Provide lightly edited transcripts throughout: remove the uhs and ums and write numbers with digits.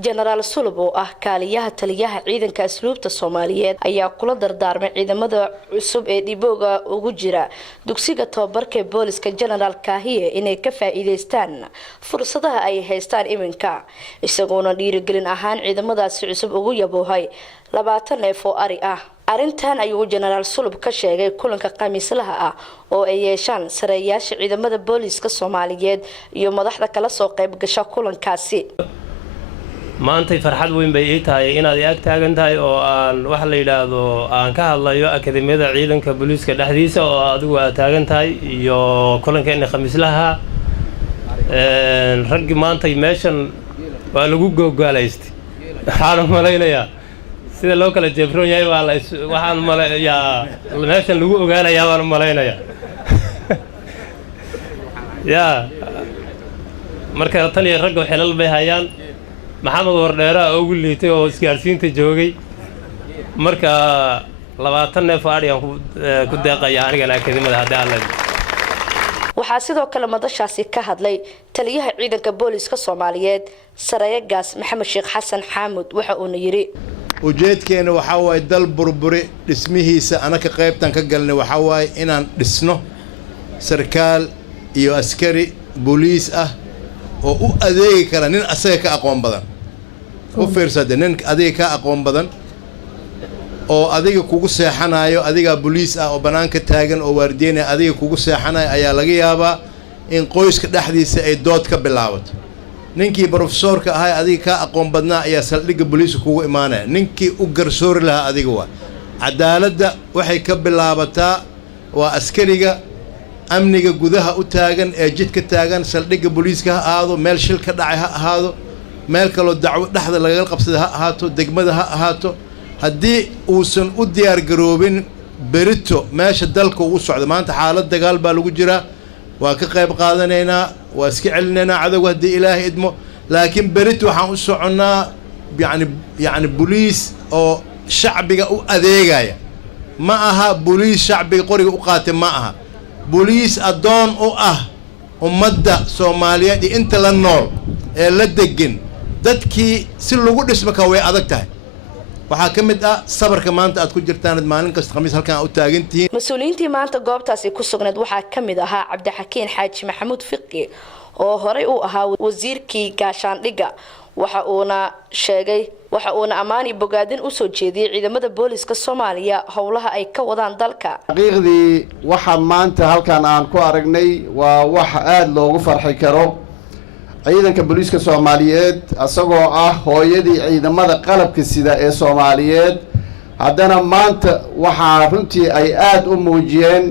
General Sulbo kaaliyaha taliyaha ciidanka asluubta Soomaaliyeed ayaa kula dardaarmay ciidamada cusub ee dibooga ugu jira dugsiga tababarka booliska General Kahiye inay ka faa'iideystaan fursadaha ay haystaan iminka isagoona dhiirigelin ahaan ciidamadaasi cusub ugu yaboohay 20 neef oo ari ah. Arintan ayuu General Sulub ka sheegay kulanka khamiislaha ah oo ay yeeshaan sareeyaasha ciidamada booliska Soomaaliyeed iyo madaxda kala soo qayb gasha kulankaasi. maanta farxad weyn bay ii tahay inaad ag taagan tahay oo aan wax la yiraahdo aan ka hadlayo akademiyada ciidanka booliska dhexdiisa oo adigu aad taagan tahay iyo kulankeena khamiislaha raggi maanta meeshan waa lagu googalaystay waxaan maleeyaa sida loo kala jebroon yahay waxaan maleeyaa meeshan lagu ogaanayaa waan maleeyaa ya marka tan iyo ragga xilal bay hayaan maxamed wardheera ugu liitay oo isgaarsiinta joogay marka 20 neef aan ku deeqaya anigana akademiyada hadda aan waxaa sidoo kale madashaasi ka hadlay taliyaha ciidanka booliska Soomaaliyeed Sareeyagaas Maxamed Sheekh Xasan Xaamud waxa uu yiri ujeedkeena waxa way dal burburi dhismihiisa anaka qaybtan ka galnay waxa way inaan dhisno sarkaal iyo askari booliis ah oo u adeegi kara nin asaga ka aqoon badan u fiirsade nin adiga ka aqoon badan oo adiga kugu seexanayo adiga booliis ah oo banaanka taagan oo waardiyeena adiga kugu seexanayo ayaa laga yaabaa in qoyska dhaxdiisa ay dood ka bilaabato ninkii professorka ahay adiga ka aqoon badnaa ayaa saldhigga booliiska kugu imaanaya ninkii u garsoori lahaa adiga waa cadaaladda waxay ka bilaabataa waa askariga amniga gudaha u taagan ee jidka taagan saldhigga booliiska ha aado meel shil ka dhacay ha ahaado meel kale dacwo dhaxda laga qabsaday ha ahaato degmada ha ahaato haddii uusan u diyaar garoobin berito meesha dalka uu socdo maanta xaalad dagaal baa lagu jiraa waa ka qayb qaadanaynaa waa iska celinaynaa cadawga haddii ilaahay idmo laakiin berito waxaan u soconnaa yani booliis oo shacbiga u adeegaya ma aha booliis shacbiga qoriga u qaatay ma aha booliis adoon u ah ummadda Soomaaliyeed inta la nool ee la degan dadkii si lagu dhismo ka way adag tahay waxa kamid ah sabarka maanta aad ku jirtaan maalin kasta khamiis halkan u taagantiin mas'uuliyiintii maanta goobtaasi ku sugnayd waxa kamid ahaa Cabdixakiin Xaaji Maxamuud Fiqi oo horay u ahaa wasiirkii gaashaandhiga waxa uuna amaani bogaadin u soo jeediyay ciidamada booliska Soomaaliya howlaha ay ka wadaan dalka. xaqiiqdii waxa maanta halkan aan ku aragnay waa wax aad loogu farxi karo ciidanka booliska Soomaaliyeed asagoo ah hooyadii ciidamada qalabka sida ee Soomaaliyeed haddana maanta waxa runtii ay aad u muujiyeen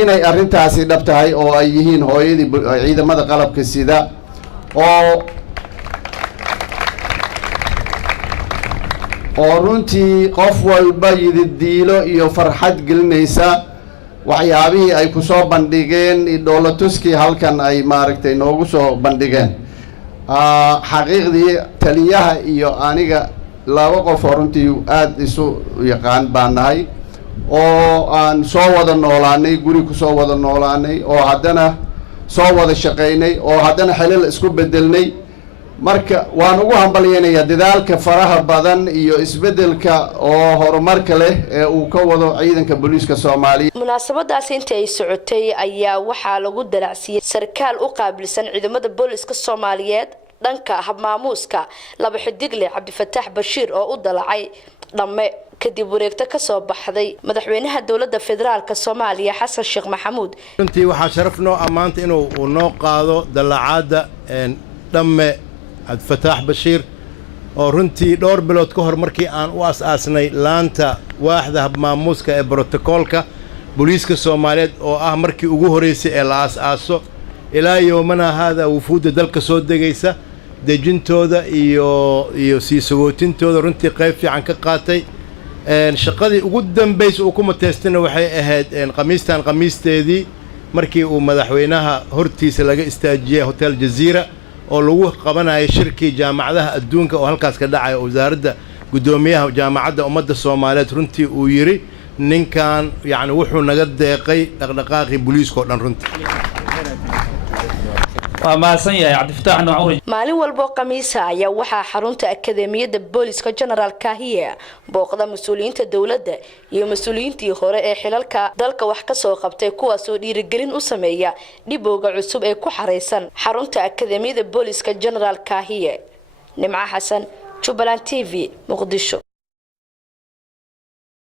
inay arintaasi dhab tahay oo ay yihiin hooyadii ciidamada qalabka sida oo runtii qof walba yididiilo iyo farxad gelinaysa waxyaabihii ay ku soo bandhigeen dowlatuskii halkan ay maaragtay noogu soo bandhigeen xaqiiqdii taliyaha iyo aniga laba qof oo runtii aad isu yaqaan baan nahay oo aan soo wada noolaanay guri ku soo wada noolaanay oo haddana soo wada shaqaynay oo haddana xilal isku bedelnay marka waan ugu hambalyeynaya dadaalka faraha badan iyo isbedelka oo horumarka leh ee uu ka wado ciidanka booliska Soomaaliya. Munaasabadaas intii ay socotay ayaa waxaa lagu dalacsiyay sarkaal u qaabilsan ciidamada booliska Soomaaliyeed dhanka habmaamuuska laba xidigle Cabdifataax Bashiir oo u dalacay dhamme kadib wareegta ka soo baxday madaxweynaha dawladda federaalka Soomaaliya Xasan Sheekh Maxamuud. runtii waxa sharaf noo amaanta inuu noo qaado dalacaada dhamme Cabdifataax Bashiir oo runtii dhowr bilood ka hor markii aan u asaasnay laanta waaxda habmaamuuska ee brotokoolka booliiska Soomaaliyeed oo ah markii ugu horeysay ee la asaaso ilaa yoomana hada wufuudda dalka soo degaysa dejintooda iyo sii sagootintooda runtii qayb fiican ka qaatay shaqadii ugu dambeysay uu ku mateestana waxay ahayd khamiisteedii markii uu madaxweynaha hortiisa laga istaajiyay hotel Jazeera oo lagu qabanayo shirkii jaamacadaha adduunka oo halkaas ka dhacay wasaaradda gudoomiyaha jaamacadda ummadda Soomaaliyeed runtii uu yiri ninkan wuxuu naga deeqay dhaqdhaqaaqii booliiska oo dhan runtii ما سنيا عبد الفتاح نوعوري maalin walbo qamiisa ayaa waxaa xarunta akademiyada booliska general Kahiye booqda mas'uuliyiinta dawladda iyo mas'uuliyiintii hore ee xilalka dalka wax ka soo qabtay kuwaas oo dhiirigelin u sameeya dhibowga cusub ee ku xareysan xarunta akademiyada booliska general Kahiye. Nimca Xasan, Jubaland TV, Muqdisho.